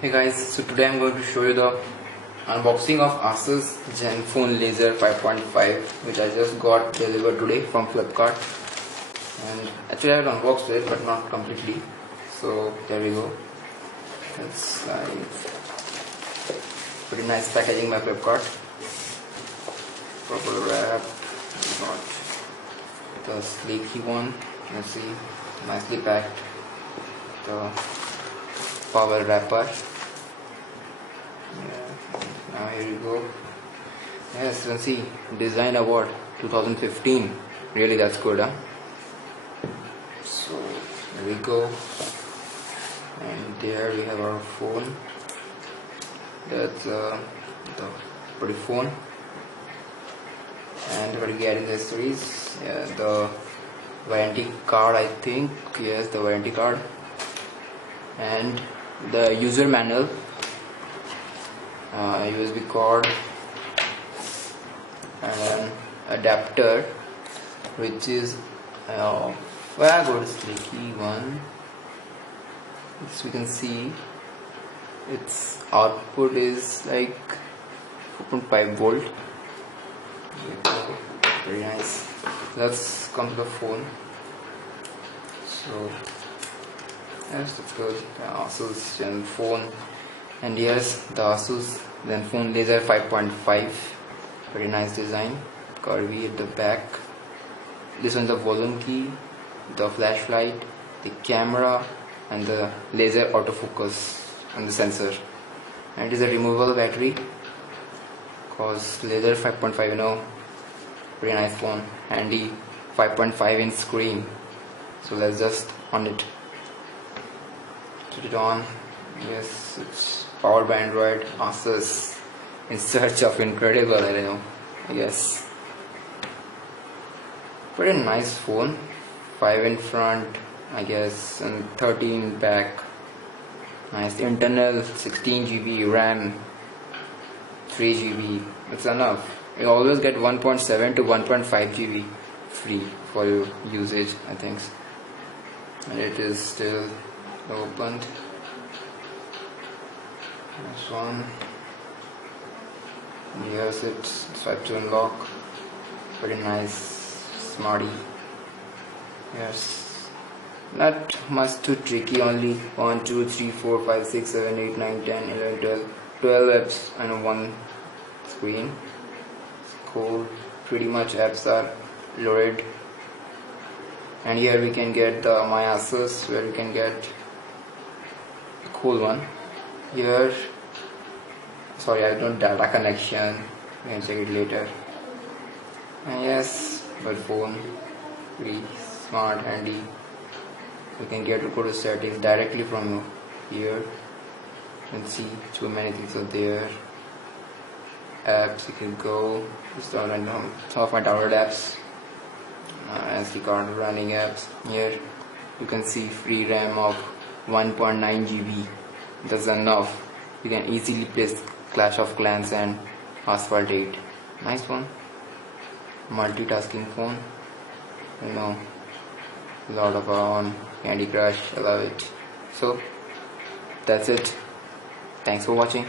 Hey guys, so today I'm going to show you the unboxing of Asus ZenFone Laser 5.5 which I just got delivered today from Flipkart. And actually I had unboxed it but not completely, so there we go. It's like pretty nice packaging by Flipkart. Proper wrap, got the sleeky one, you see, nicely packed. The power wrapper. Now here you go. Yes, you can see Design Award 2015. Really, that's good, huh? So there we go. And there we have our phone. That's the pretty phone. And what do we get in the series? Yeah, the warranty card, I think. Yes, the warranty card. And the user manual, USB cord, and an adapter, which is where I go to sleeky one. As we can see, its output is like 4.5 volt. Very nice. Let's come to the phone. So yes, that's good. The Asus ZenFone, and here's the Asus ZenFone Laser 5.5. Very nice design. Curvy at the back. This one's the volume key, the flashlight, the camera, and the laser autofocus and the sensor. And it is a removable battery. Cause Laser 5.5, you know, very nice phone, handy 5.5 inch screen. So let's just on it. Put it on. Yes, it's powered by Android. Asus in search of incredible, I don't know, I guess. Pretty nice phone. 5 in front, I guess, and 13 back. Nice internal, 16 GB RAM, 3 GB. It's enough. You always get 1.7 to 1.5 GB free for your usage, I think. And it is still opened. This one. And here's it. Swipe to unlock. Very nice, smarty. Yes. Not much too tricky. Only 1, 2, 3, 4, 5, 6, 7, 8, 9, 10, 11, 12 apps and one screen. It's cool. Pretty much apps are loaded. And here we can get the My Asus, where we can get a cool one. Here, sorry, I don't data connection. We can check it later. And yes, but phone, pretty smart, handy. You can go to settings directly from here. You can see too many things are there. Apps, you can go. Just some of my download apps. SD card running apps. Here you can see free RAM of 1.9 GB. That's enough. You can easily play Clash of Clans and Asphalt 8. Nice one. Multitasking phone. You know, a lot of on Candy Crush. I love it. So that's it. Thanks for watching.